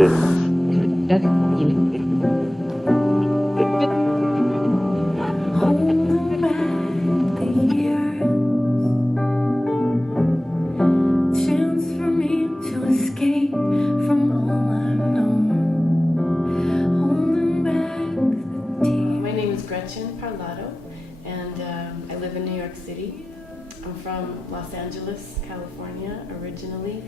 Holding back the years, chance for me to escape from all I've known. Holding back the tears. My name is Gretchen and I live in New York City. I'm from Los Angeles, California, originally.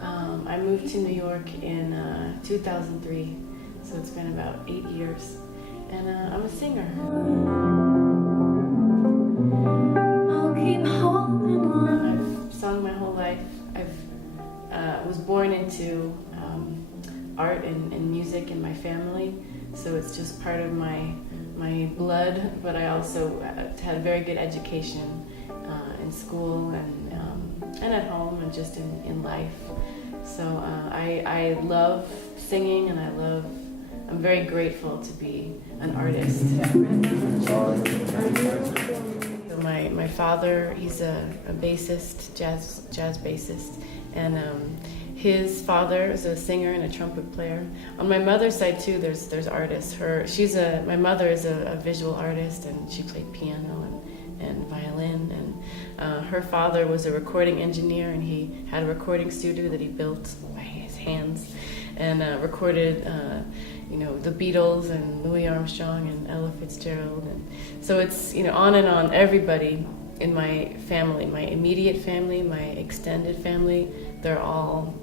I moved to New York in 2003, so it's been about 8 years. And I'm a singer. I'll keep holding on. I've sung my whole life. I was born into art and music in my family, so it's just part of my blood, but I also had a very good education in school and at home and just in life. So I love singing, and I'm very grateful to be an artist. So my father, he's a bassist, jazz bassist, and his father is a singer and a trumpet player. On my mother's side too, there's artists. My mother is a visual artist, and she played piano and violin, and her father was a recording engineer, and he had a recording studio that he built by his hands, and recorded the Beatles and Louis Armstrong and Ella Fitzgerald, and so it's on and on. Everybody in my family, my immediate family, my extended family, they're all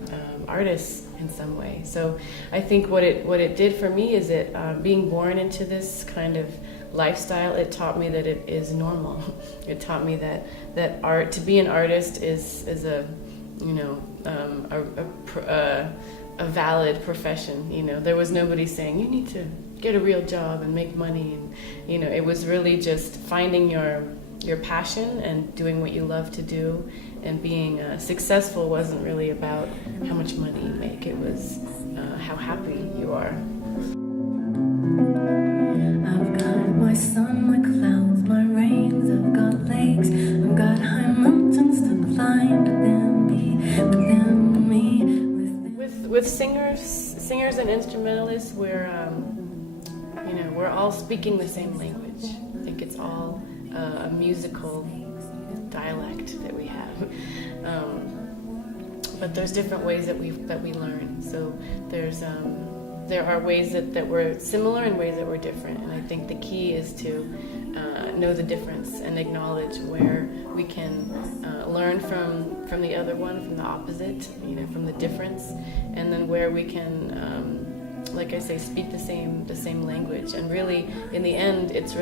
artists in some way. So I think what it did for me is being born into this kind of lifestyle, it taught me that it is normal. It taught me that art, to be an artist is a valid profession. There was nobody saying you need to get a real job and make money, and it was really just finding your passion and doing what you love to do, and being successful wasn't really about how much money you make. It was how happy you are. I've got my sun, my clouds, my rains. I've got lakes, I've got high mountains to climb. But then within me. With singers and instrumentalists, we're all speaking the same language. I think it's all a musical dialect that we have. But there's different ways that we learn. So there are ways that we're similar and ways that we're different. And I think the key is to know the difference and acknowledge where we can learn from the other one, from the opposite, from the difference, and then where we can, like I say, speak the same language. And really, in the end, it's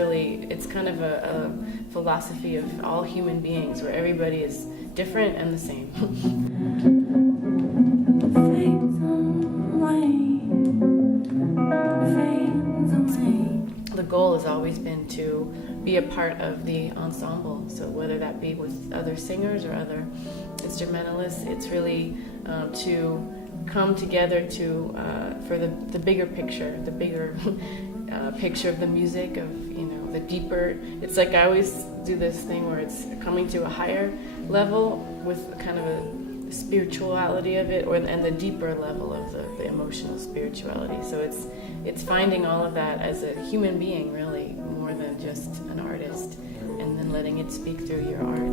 kind of a philosophy of all human beings, where everybody is different and the same. The goal has always been to be a part of the ensemble. So whether that be with other singers or other instrumentalists, it's really to come together for the bigger picture, the bigger picture of the music, of the deeper. It's like I always do this thing where it's coming to a higher level with kind of a spirituality of it, and the deeper level of the emotional spirituality. So it's finding all of that as a human being, really, more than just an artist, and then letting it speak through your art.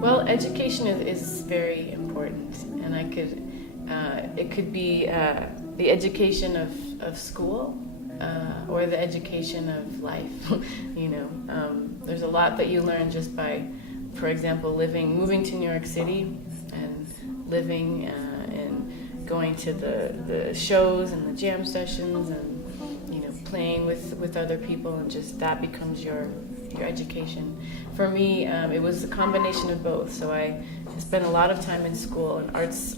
Well, education is very important, and it could be the education of school or the education of life. There's a lot that you learn just by, for example, moving to New York City and living and going to the shows and the jam sessions and playing with other people, and just that becomes your your education. For me, it was a combination of both. So I spent a lot of time in school, and arts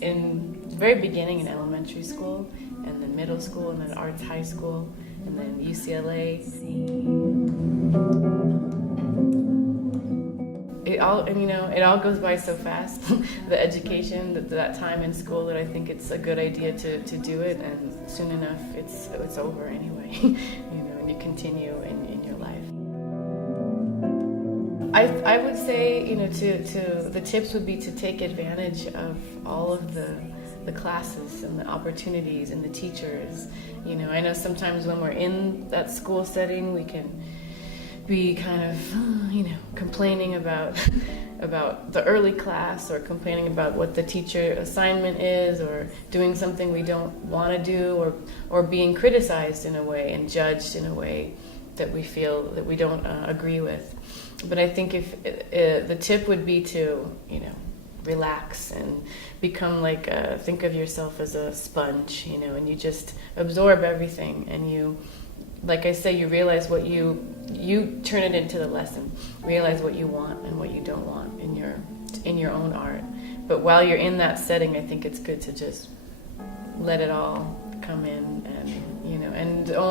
in the very beginning in elementary school, and then middle school, and then arts high school, and then UCLA. It all goes by so fast. The education, that time in school, that I think it's a good idea to do it, and soon enough it's over anyway. And you continue in your life. I would say, to the tips would be to take advantage of all of the classes and the opportunities and the teachers. I know sometimes when we're in that school setting, we can be kind of, complaining about the early class, or complaining about what the teacher assignment is, or doing something we don't want to do, or being criticized in a way and judged in a way that we feel that we don't agree with. But I think if the tip would be to, relax and become think of yourself as a sponge, and you just absorb everything, and you, like I say, you realize what you turn it into the lesson. Realize what you want and what you don't want in your own art. But while you're in that setting, I think it's good to just let it all come in,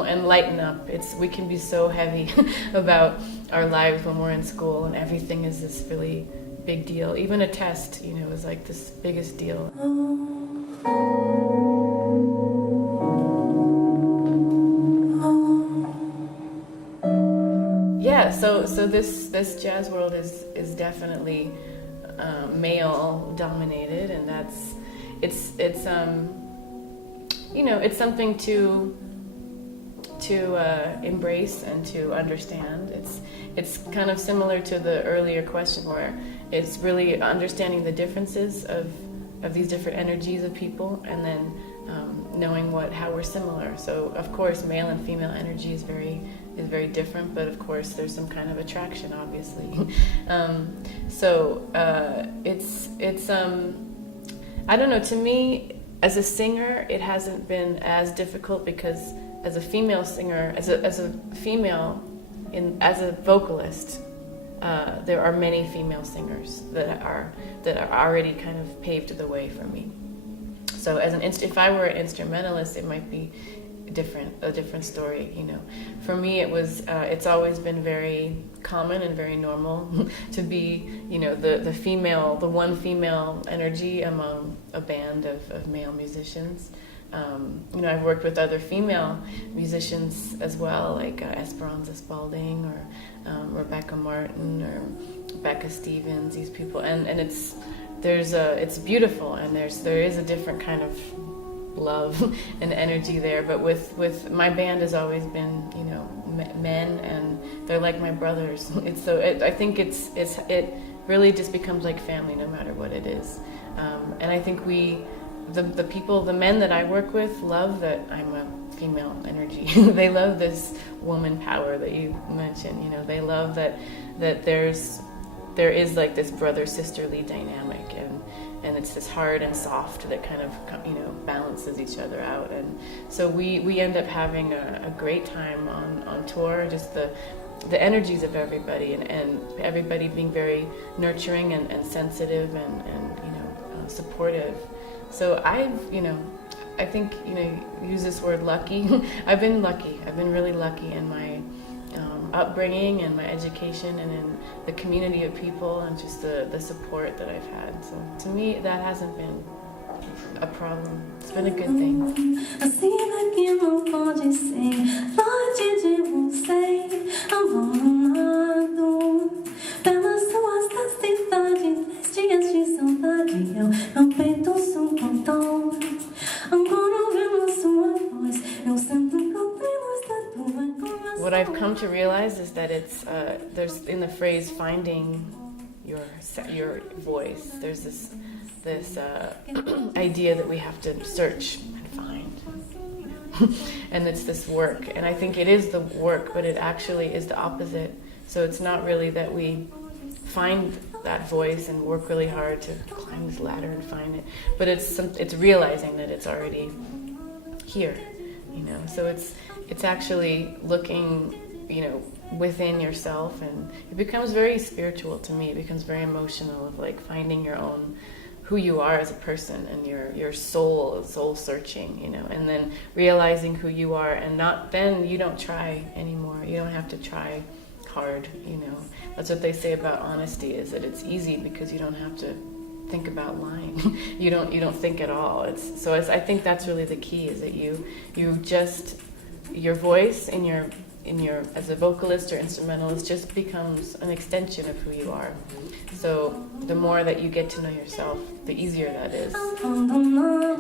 and lighten up. We can be so heavy about our lives when we're in school, and everything is this really big deal. Even a test, is like this biggest deal. Yeah, so this jazz world is definitely male dominated, and it's something to embrace and to understand. It's kind of similar to the earlier question, where it's really understanding the differences of these different energies of people, and then knowing how we're similar. So of course male and female energy is very different, but of course there's some kind of attraction, obviously. It's I don't know, to me as a singer it hasn't been as difficult, because as a female singer, as a female as a vocalist, there are many female singers that are already kind of paved the way for me. So if I were an instrumentalist, it might be a different story. For me, it's always been very common and very normal to be, the one female energy among a band of male musicians. I've worked with other female musicians as well, like Esperanza Spalding, or Rebecca Martin, or Becca Stevens. These people, and it's beautiful, and there is a different kind of love and energy there. But with my band has always been, men, and they're like my brothers. I think it really just becomes like family, no matter what it is. And I think the men that I work with love that I'm a female energy. They love this woman power that you mentioned. They love that there is like this brother-sisterly dynamic, and it's this hard and soft that kind of balances each other out. And so we end up having a great time on tour, just the energies of everybody, and everybody being very nurturing and sensitive and supportive. So I think use this word lucky. I've been lucky. I've been really lucky in my upbringing and my education, and in the community of people, and just the support that I've had. So to me, that hasn't been a problem. It's been a good thing. Assim daqui não pode ser, pode de você, abandonado pelas suas necessidades. 3 dias de saudade, meu peito suportou. Agora ouvindo sua voz, eu sinto que eu tenho estado. What I've come to realize is that it's there's, in the phrase finding your voice, there's this idea that we have to search and find, and it's this work. And I think it is the work, but it actually is the opposite. So it's not really that we find that voice and work really hard to climb this ladder and find it, but it's realizing that it's already here. So it's actually looking within yourself, and it becomes very spiritual to me. It becomes very emotional, of like finding your own, who you are as a person, and your soul searching, and then realizing who you are, and then you don't try anymore. You don't have to try hard. That's what they say about honesty, is that it's easy because you don't have to think about lying. you don't think at all. I think that's really the key, is that you just, your voice in your as a vocalist or instrumentalist just becomes an extension of who you are. So the more that you get to know yourself, the easier that is. Abandonar,